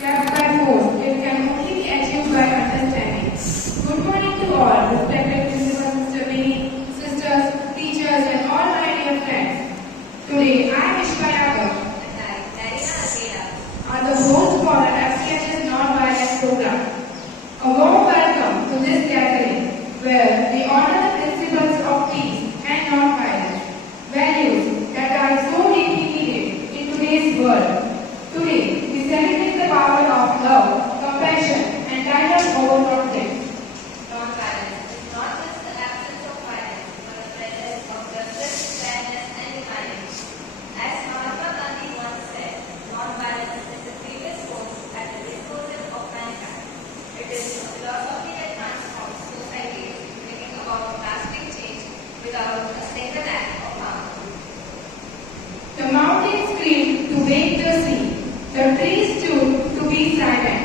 kept by force. It can only be achieved by understanding. Good morning to all, respected principal Mr. Vinny, sisters, teachers, and all my dear friends. Today, I am Ishwaya are the host for the FCHS Non-Violence Program. A warm welcome to this gathering where we honor the principles of peace and non-violence, values that are so deeply needed in today's world. Today, we celebrate the power of love, compassion, and dialogue over conflict. Non-violence is not just the absence of violence, but the presence of justice, fairness, and humanity. As Mahatma Gandhi once said, non-violence is the greatest force at the disposal of mankind. It is a philosophy that transforms society, bringing about lasting change without a single act of harm. The mountains screamed to wake the sea. The trees stood to be silent.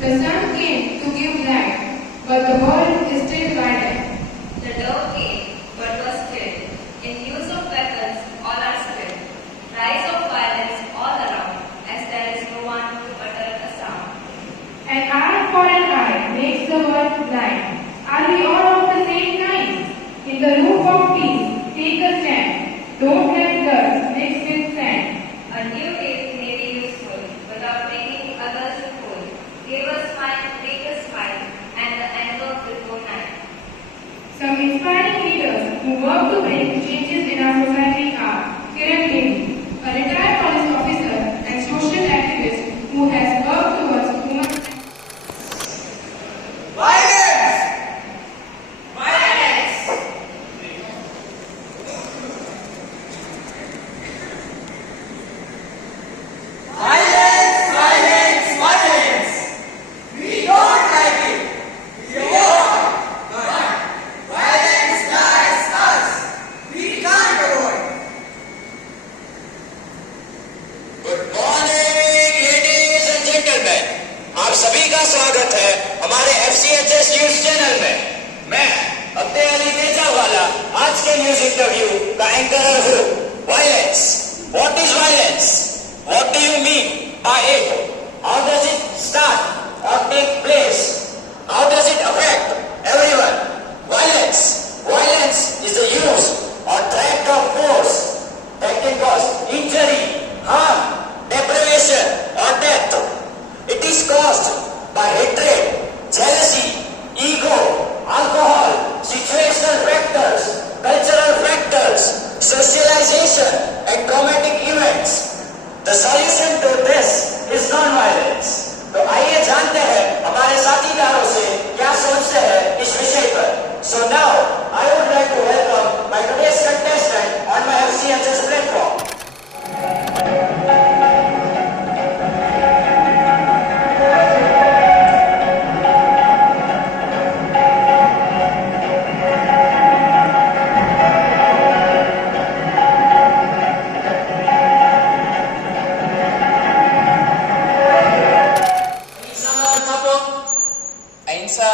The sun came to give light, but the world is still violent. The dove came, but was killed. In use of weapons, all are spilled. Rise of violence all around, as there is no one to utter a sound. An eye for an eye makes the world blind. Are we all of the same kind? In the roof of peace, take a stand. Don't let blood mix with sand. A new gift may be useful without making others whole. Give a smile, take a smile, and the anger will go night. Some inspiring leaders who work to bring changes in our society are Kiran Devi, a retired police officer and social activist who has worked towards human Violence! Violence! Violence! Violence! Violence! We don't like it. We won't. But violence likes us. We can't avoid. Good morning ladies and gentleman, आप सभी का स्वागत है हमारे FCHS news channel में। मैं अब्दे अली तेजावाला आज के न्यूज इंटरव्यू का एंकरर हूँ। Violence, what is violence? What do you mean by it? How does it start और take place? How does it affect everyone? Violence is the use or threat of force that can cause injury, harm, deprivation, or death. It is caused by hatred, jealousy, ego, alcohol, situational factors, cultural factors, socialization, and traumatic events. The solution to this is non-violence. तो आइए जानते हैं हमारे साथीदारों से क्या सोचते हैं इस विषय पर। So now I would like to welcome my today's contestant on my FCHS platform. અહિંસા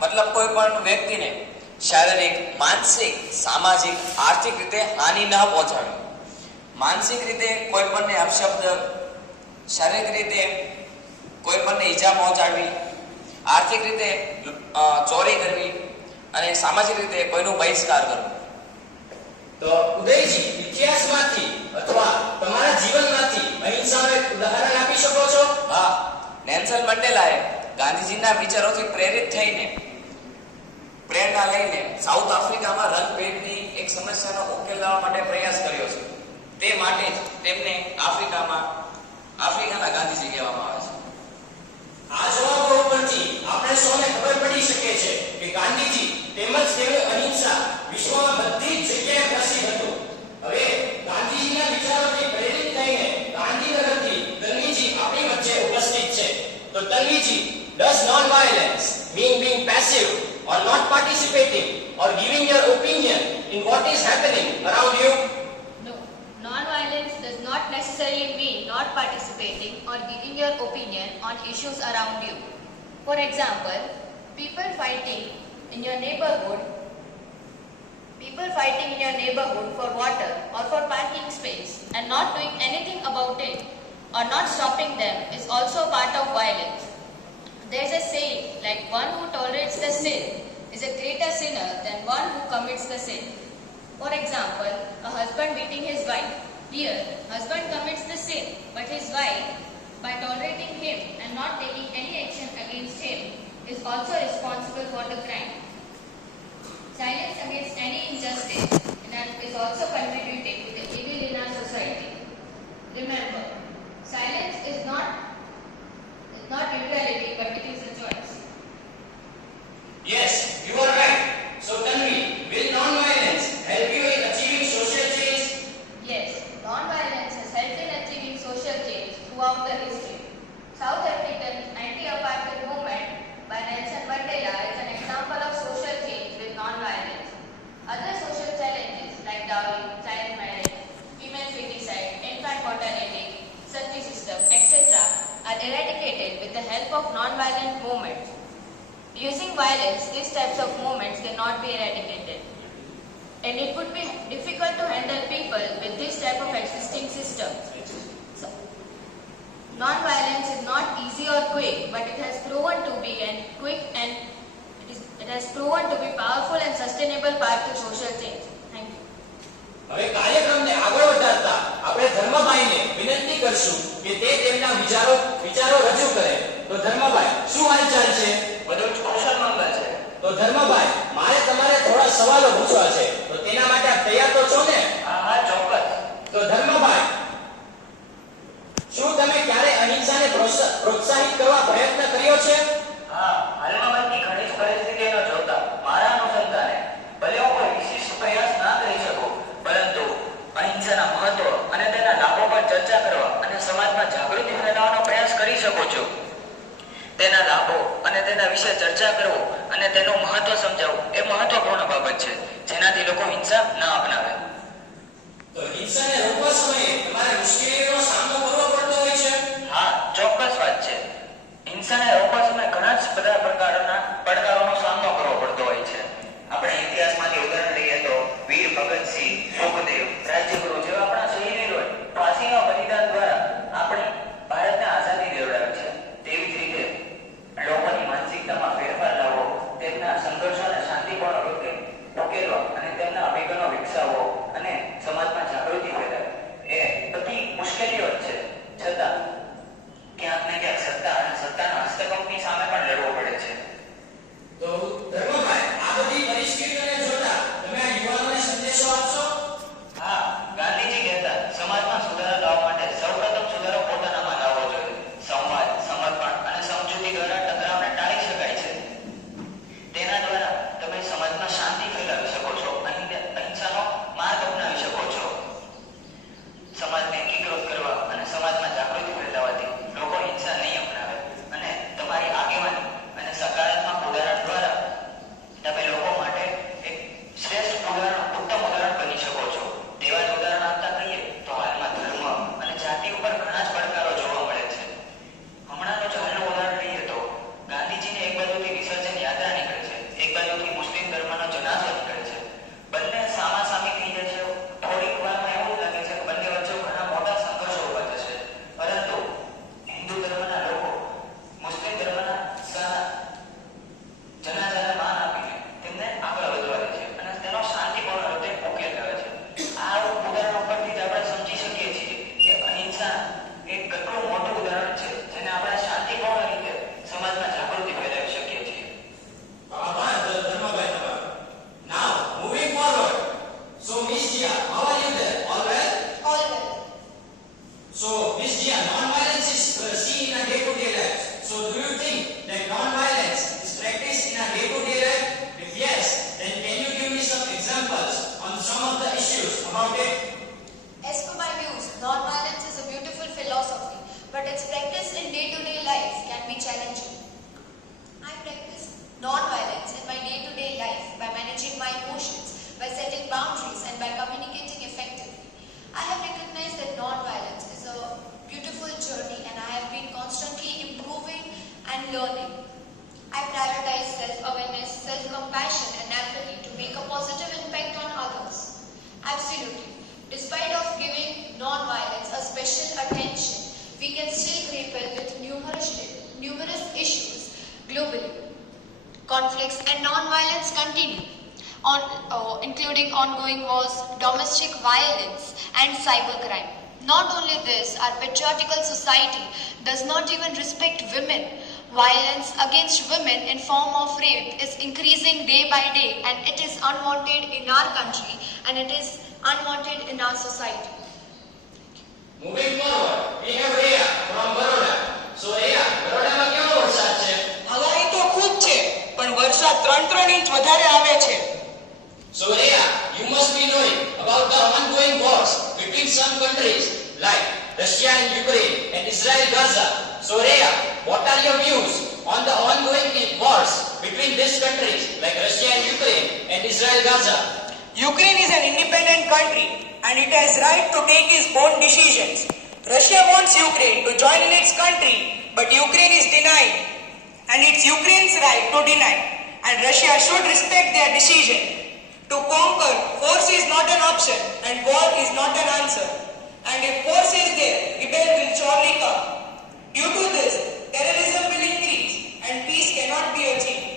મતલબ કોઈ પણ વ્યક્તિને શારીરિક, માનસિક, સામાજિક, આર્થિક રીતે હાનિ ન પહોંચાડવી. માનસિક રીતે કોઈ પણને અપશબ્દ, શારીરિક રીતે કોઈ પણને ઈજા પહોંચાડવી, આર્થિક રીતે ચોરી કરવી અને સામાજિક રીતે કોઈનો બહિષ્કાર કરવો. તો ઉદયજી, ઇતિહાસમાંથી અથવા તમારા જીવનમાંથી અહિંસાનું એક ઉદાહરણ આપી શકો છો? હા, નેલ્સન મંડેલાએ ગાંધીજીના વિચારોથી પ્રેરિત થઈને, પ્રેરણા લઈને સાઉથ આફ્રિકામાં રંગભેદની એક સમસ્યાનો ઉકેલ લાવવા માટે પ્રયાસ કર્યો છે. તે માટે જ તેમને આફ્રિકાના ગાંધીજી કહેવામાં આવે છે. આ જવાબો ઉપરથી આપણે સૌને ખબર પડી શકે છે કે ગાંધીજી તેમજ તેમનું અહિંસા વિશ્વમાં બધી જ જગ્યાએ પ્રસિદ્ધ હતું. હવે ગાંધીજીના વિચારોથી પ્રેરિત થઈને ગાંધીનગરથી તન્વીજી આપણી વચ્ચે ઉપસ્થિત છે. તો તન્વીજી, does non-violence mean being passive or not participating or giving your opinion in what is happening around you? No, non-violence does not necessarily mean not participating or giving your opinion on issues around you. For example, people fighting in your neighborhood for water or for parking space and not doing anything about it, or not stopping them is also a part of violence. There's a saying like one who tolerates the sin is a greater sinner than one who commits the sin. For example, a husband beating his wife. Here, husband commits the sin, but his wife, by tolerating him and not taking any action against him, is also responsible for the crime. Silence against any injustice is also contributing to the evil in our society. Remember, silence is not neutrality, but it is a choice. Yes, you are right. So tell me, will non-violence help you in achieving social change? Yes, non-violence has helped in achieving social change throughout the history. South African anti-apartheid movement by Nelson Mandela is an example of social change with non-violence. Other social challenges like dowry, child marriage, female feticide, infant mortality, sati system, etc. are eradicated with the help of non-violent movements. Using violence, these types of movements cannot be eradicated. And it would be difficult to handle people with this type of existing systems. So, non-violence is not easy or quick, but it has proven to be it has proven to be powerful and sustainable path to social change. Thank you. હવે કાર્યક્રમને આગળ વધારતા આપણે ધર્મભાઈને વિનંતી કરશું કે તે તેમના વિચારો રજૂ કરે. તો ધર્મભાઈ, શું હાલચાલ છે? બધું જ કુશળ મંગળ છે. તો ધર્મભાઈ, મારે તમારે થોડા સવાલો પૂછવા છે. તો તેના માટે આપ તૈયાર તો છો ને? હા, ચોક્કસ. તો ધર્મભાઈ, શું તમે ક્યારે અહિંસાને પ્રોત્સાહિત કરવા પ્રયત્ન કર્યો છે? હા, હાલમાં બનતી ઘણી જ પરિસ્થિતિઓ જોતા મારા અનુસંધાને ભલે હું કોઈ વિશિષ્ટ પ્રયાસ ના કરી શકું, પરંતુ અહિંસાના મહત્વ અને તેના લાભો પર ચર્ચા કરવા અને સમાજમાં જાગૃતિ ફેલાવવાનો પ્રયાસ કરી શકું છું. તેના લાભો અને તેના વિશે ચર્ચા કરવો અને તેનું મહત્વ સમજાવવું એ મહત્વપૂર્ણ બાબત છે, જેનાથી લોકો હિંસા ન અપનાવે. તો હિંસાને રોકવા સમયે તમારે મુશ્કેલીઓનો સામનો કરવો પડતો હોય છે? હા, ચોક્કસ વાત છે. હિંસાને રોકવા સમયે ઘણા જ બધા પ્રકારના પડકારોનો સામનો કરવો પડતો હોય છે. આપણે ઇતિહાસમાંથી ઉદાહરણ લઈએ તો વીર ભગતસિંહ, સુખદેવ, રાજ્યગુરુ જેવા આપણા શહીદોએ ફાંસીના બલિદાન દ્વારા આપણી ભારતને આઝાદી દેવડાવી છે. તેવી જ રીતે લોકોની માનસિકતામાં ફેરફાર લાવવો, તેમના સંઘર્ષોને શાંતિપૂર્ણ રીતે ઉકેલવા અને તેમના અભિગમો વિકસાવવો અને સમાજમાં જાગૃતિ ફેલાવવી એ બધી મુશ્કેલીઓ જ છે. છતાં ક્યાંક ને ક્યાંક સત્તા અને સત્તાના હસ્તક્ષેપની સામે પણ લડવું પડે છે. તો ધર્મભાઈ, આ બધી પરિસ્થિતિઓને જોતા તમે આ યુવાનોને સંદેશો આપશો? હા, ગાંધીજી કહેતા સમાજમાં સુધારો લાવવા માટે સૌપ્રથમ સુધારો પોતાનામાં લાવવો જોઈએ. સંવાદ, સમર્પણ અને સમજૂતી દ્વારા ટકરાવને ટાળી શકાય છે. તેના દ્વારા તમે સમાજમાં શાંતિ ફેલાવી શકો છો, અહિંસાનો માર્ગ અપનાવી શકો છો. સમાજને એકીકૃત કરવા અને સમાજમાં જાગૃતિ ફેલાવવાથી લોકો હિંસા નહીં અપનાવે અને તમારી આગેવાની અને સકારાત્મક ઉદાહરણ દ્વારા તમે લોકો માટે એક શ્રેષ્ઠ ઉત્તમ ઉદાહરણ બની શકો છો. તેવા જ ઉદાહરણ આપતા કહીએ તો હાલમાં ધર્મ અને જાતિ ઉપર ઘણા જ પડકારો જોવા મળે છે. હમણાંનું જ હાલનું ઉદાહરણ લઈએ તો ગાંધીજીને એક બાજુથી વિસર્જન યાત્રા નીકળે છે, એક બાજુથી મુસ્લિમ ધર્મનો જનાઝો નીકળે છે. બંને સામાસામી થઈ જાય છે. થોડીક વારમાં એવું લાગે છે કે બંને વચ્ચે ઘણા મોટા સંઘર્ષો ઉભા થશે, પરંતુ હિન્દુ ધર્મના લોકો મુસ્લિમ ધર્મના જનાઝાને માન આપીને તેમને આગળ વધવા દે છે અને તેનો શાંતિપૂર્ણ રીતે ઉકેલ લાવે છે. આ ઉદાહરણ પરથી જ આપણે સમજી શકીએ છીએ કે અહિંસા એક કેટલું મોટું ઉદાહરણ છે, જેને આપણે શાંતિપૂર્ણ રીતે સમાજમાં જાગૃતિ ફેલાવી શકીએ છીએ. આભાર ધર્મભાઈ તમારો. Now moving forward. So Miss Jia, how are you there? All well? All well. So Miss Jia, non-violence is seen in our day-to-day lives. So do you think that non-violence is practiced in our day-to-day life? If yes, then can you give me some examples on some of the issues about it? As per my views, non-violence is a beautiful philosophy, but its practice in day-to-day life can be challenging. I practice non-violence in my day-to-day life by managing my emotions, by setting boundaries, and by communicating effectively. I have recognized that non-violence is a beautiful journey, and I have been constantly improving and learning. I prioritize self-awareness, self-compassion, and empathy to make a positive impact on others. Absolutely. Despite of giving non-violence a special attention, we can still grapple with numerous issues globally. Conflicts and non-violence continue, including ongoing wars, domestic violence, and cybercrime. Not only this, our patriarchal society does not even respect women. Violence against women in form of rape is increasing day by day, and it is unwanted in our country and it is unwanted in our society. Moving forward, we have Rhea from Baroda. So Rhea, બરોડામાં કેવો વરસાદ છે? આગાહી તો ખૂબ છે પણ વરસાદ 3 inch વધારે આવે છે. So Rhea, you must be knowing about the ongoing wars between some countries like Russia and Ukraine and Israel Gaza. So Rhea, what are your views on the ongoing wars between these countries like Russia and Ukraine and Israel Gaza? Ukraine is an independent country and it has right to take its own decisions. Russia wants Ukraine to join in its country, but Ukraine is denying, and it's Ukraine's right to deny, and Russia should respect their decision. To conquer, force is not an option and war is not an answer. And if force is there, rebel will surely come. Due to this, terrorism will increase and peace cannot be achieved.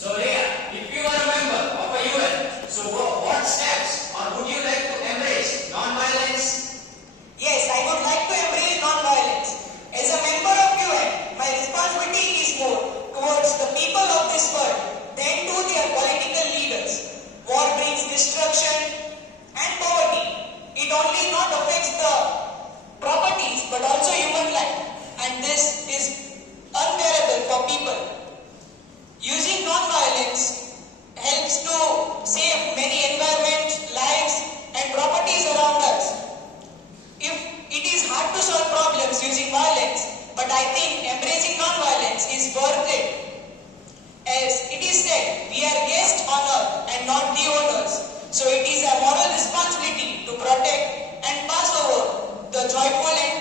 So Rhea, if you are a member of a UN, so what steps or would you like to embrace non-violence? Yes, I would like to embrace non-violence. As a member of UN, my responsibility is more towards the people of this world than to their political leaders. War brings destruction and poverty. It only not affects the properties but also human life, and this is unbearable for people. Using non-violence helps to save many environment, lives and properties around us. If it is hard to solve problems using violence, but I think embracing non-violence is worth it. As it is said, we are guests on earth and not the owners. So it is a moral responsibility to protect and pass over the joyful and